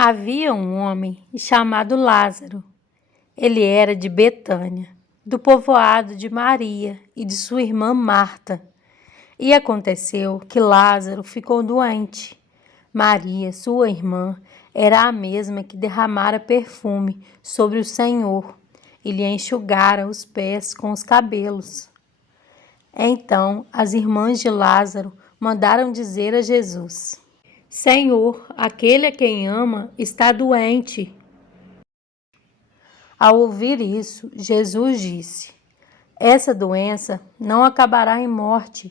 Havia um homem chamado Lázaro. Ele era de Betânia, do povoado de Maria e de sua irmã Marta. E aconteceu que Lázaro ficou doente. Maria, sua irmã, era a mesma que derramara perfume sobre o Senhor e lhe enxugara os pés com os cabelos. Então as irmãs de Lázaro mandaram dizer a Jesus: Senhor, aquele a quem ama está doente. Ao ouvir isso, Jesus disse: Essa doença não acabará em morte.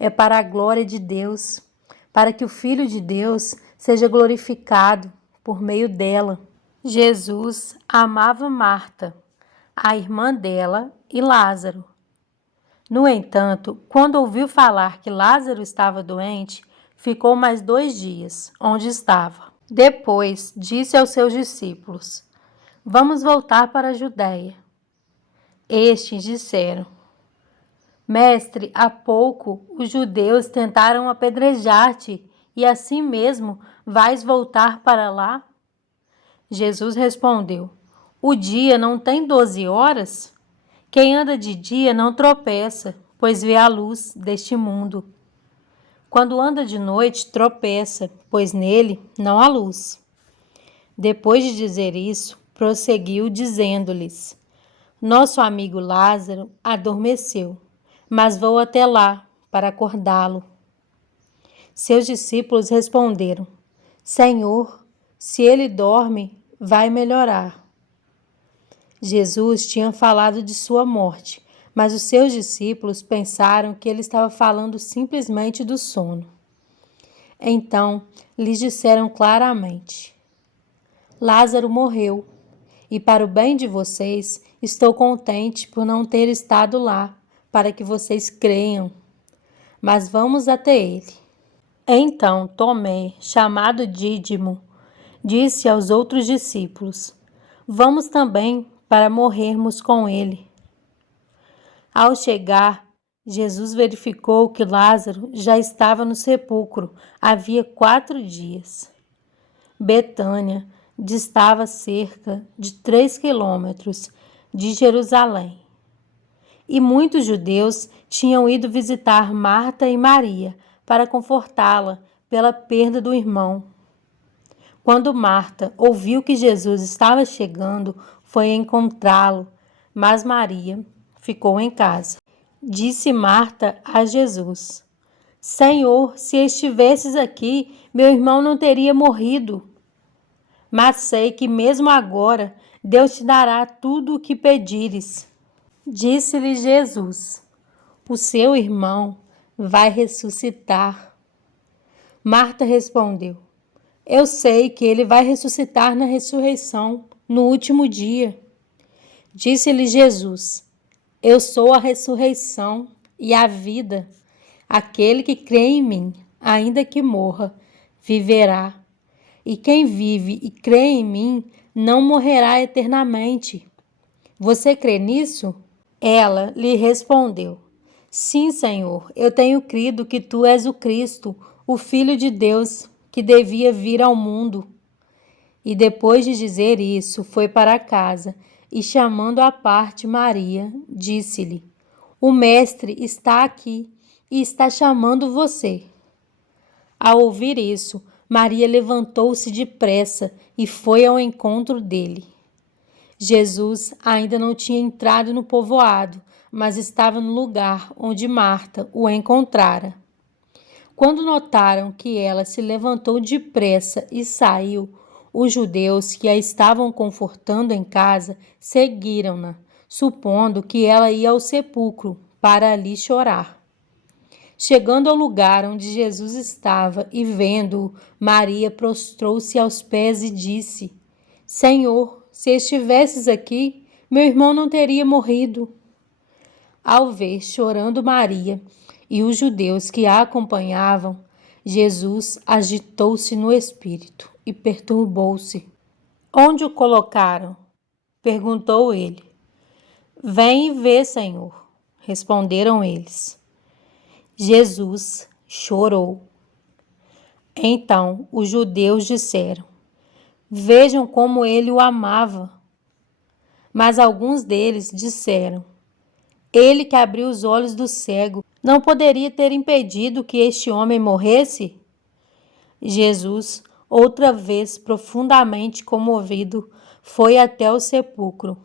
É para a glória de Deus, para que o Filho de Deus seja glorificado por meio dela. Jesus amava Marta, a irmã dela, e Lázaro. No entanto, quando ouviu falar que Lázaro estava doente, ficou mais 2 dias onde estava. Depois disse aos seus discípulos: Vamos voltar para a Judéia. Estes disseram: Mestre, há pouco os judeus tentaram apedrejar-te e assim mesmo vais voltar para lá? Jesus respondeu: O dia não tem 12 horas? Quem anda de dia não tropeça, pois vê a luz deste mundo. Quando anda de noite, tropeça, pois nele não há luz. Depois de dizer isso, prosseguiu dizendo-lhes: Nosso amigo Lázaro adormeceu, mas vou até lá para acordá-lo. Seus discípulos responderam: Senhor, se ele dorme, vai melhorar. Jesus tinha falado de sua morte, mas os seus discípulos pensaram que ele estava falando simplesmente do sono. Então lhes disseram claramente: Lázaro morreu, e para o bem de vocês, estou contente por não ter estado lá, para que vocês creiam. Mas vamos até ele. Então Tomé, chamado Dídimo, disse aos outros discípulos: Vamos também para morrermos com ele. Ao chegar, Jesus verificou que Lázaro já estava no sepulcro havia 4 dias. Betânia distava cerca de 3 quilômetros de Jerusalém. E muitos judeus tinham ido visitar Marta e Maria para confortá-la pela perda do irmão. Quando Marta ouviu que Jesus estava chegando, foi encontrá-lo, mas Maria ficou em casa. Disse Marta a Jesus: Senhor, se estivesses aqui, meu irmão não teria morrido. Mas sei que mesmo agora Deus te dará tudo o que pedires. Disse-lhe Jesus: O seu irmão vai ressuscitar. Marta respondeu: Eu sei que ele vai ressuscitar na ressurreição, no último dia. Disse-lhe Jesus: Eu sou a ressurreição e a vida. Aquele que crê em mim, ainda que morra, viverá. E quem vive e crê em mim não morrerá eternamente. Você crê nisso? Ela lhe respondeu: Sim, Senhor, eu tenho crido que tu és o Cristo, o Filho de Deus, que devia vir ao mundo. E depois de dizer isso, foi para casa e, chamando à parte Maria, disse-lhe: O Mestre está aqui e está chamando você. Ao ouvir isso, Maria levantou-se depressa e foi ao encontro dele. Jesus ainda não tinha entrado no povoado, mas estava no lugar onde Marta o encontrara. Quando notaram que ela se levantou depressa e saiu, os judeus que a estavam confortando em casa seguiram-na, supondo que ela ia ao sepulcro para ali chorar. Chegando ao lugar onde Jesus estava e vendo-o, Maria prostrou-se aos pés e disse: Senhor, se estivesses aqui, meu irmão não teria morrido. Ao ver chorando Maria e os judeus que a acompanhavam, Jesus agitou-se no espírito e perturbou-se. Onde o colocaram? Perguntou ele. Vem e vê, Senhor, responderam eles. Jesus chorou. Então os judeus disseram: Vejam como ele o amava. Mas alguns deles disseram: ele que abriu os olhos do cego não poderia ter impedido que este homem morresse? Jesus, outra vez profundamente comovido, foi até o sepulcro.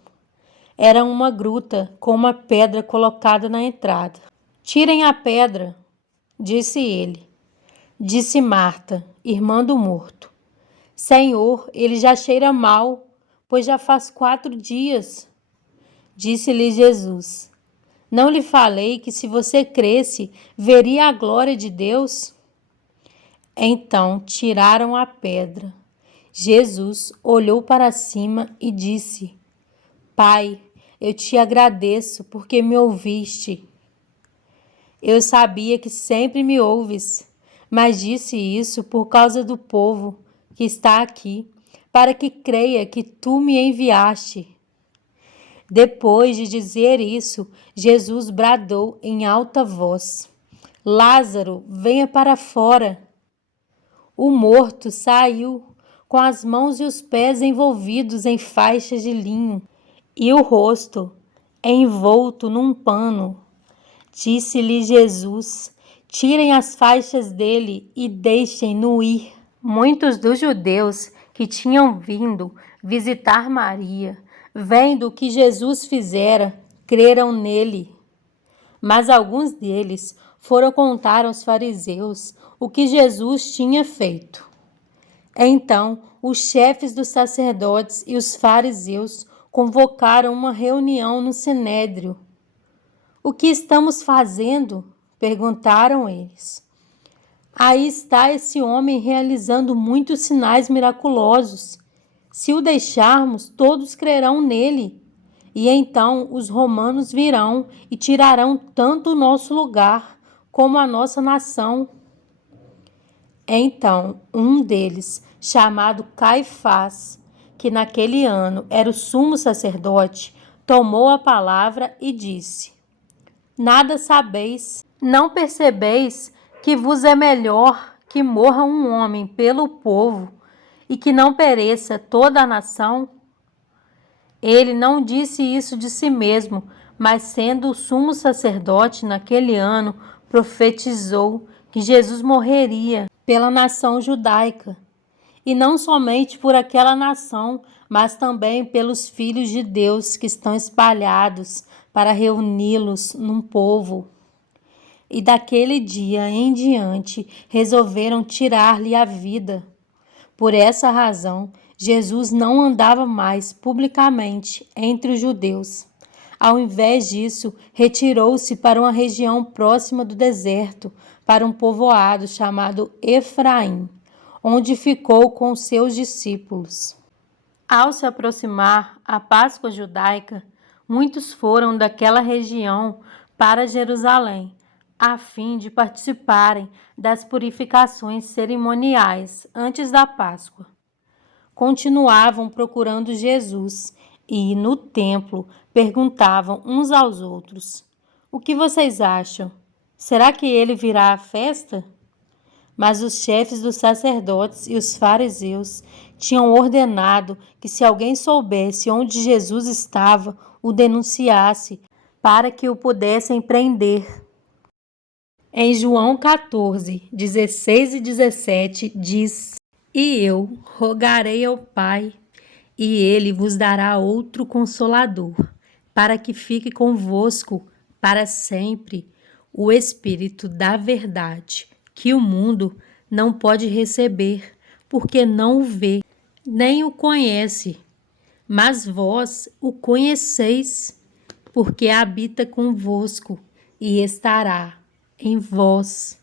Era uma gruta com uma pedra colocada na entrada. Tirem a pedra, disse ele. Disse Marta, irmã do morto. Senhor, ele já cheira mal, pois já faz 4 dias. Disse-lhe Jesus: não lhe falei que se você cresce, veria a glória de Deus? Então tiraram a pedra. Jesus olhou para cima e disse: Pai, eu te agradeço porque me ouviste. Eu sabia que sempre me ouves, mas disse isso por causa do povo que está aqui, para que creia que tu me enviaste. Depois de dizer isso, Jesus bradou em alta voz: Lázaro, venha para fora. O morto saiu com as mãos e os pés envolvidos em faixas de linho e o rosto envolto num pano. Disse-lhe Jesus: tirem as faixas dele e deixem-no ir. Muitos dos judeus que tinham vindo visitar Maria, vendo o que Jesus fizera, creram nele. Mas alguns deles foram contar aos fariseus o que Jesus tinha feito. Então, os chefes dos sacerdotes e os fariseus convocaram uma reunião no Sinédrio. O que estamos fazendo? Perguntaram eles. Aí está esse homem realizando muitos sinais miraculosos. Se o deixarmos, todos crerão nele. E então os romanos virão e tirarão tanto o nosso lugar como a nossa nação. Então, um deles, chamado Caifás, que naquele ano era o sumo sacerdote, tomou a palavra e disse: nada sabeis, não percebeis que vos é melhor que morra um homem pelo povo e que não pereça toda a nação? Ele não disse isso de si mesmo, mas sendo o sumo sacerdote naquele ano, profetizou que Jesus morreria pela nação judaica, e não somente por aquela nação, mas também pelos filhos de Deus que estão espalhados para reuni-los num povo. E daquele dia em diante resolveram tirar-lhe a vida. Por essa razão, Jesus não andava mais publicamente entre os judeus. Ao invés disso, retirou-se para uma região próxima do deserto, para um povoado chamado Efraim, onde ficou com seus discípulos. Ao se aproximar a Páscoa judaica, muitos foram daquela região para Jerusalém, a fim de participarem das purificações cerimoniais antes da Páscoa. Continuavam procurando Jesus e, no templo, perguntavam uns aos outros: o que vocês acham? Será que ele virá à festa? Mas os chefes dos sacerdotes e os fariseus tinham ordenado que, se alguém soubesse onde Jesus estava, o denunciasse, para que o pudessem prender. Em João 14, 16 e 17 diz: E eu rogarei ao Pai, e ele vos dará outro Consolador, para que fique convosco para sempre, o Espírito da verdade, que o mundo não pode receber, porque não o vê, nem o conhece. Mas vós o conheceis, porque habita convosco e estará em vós.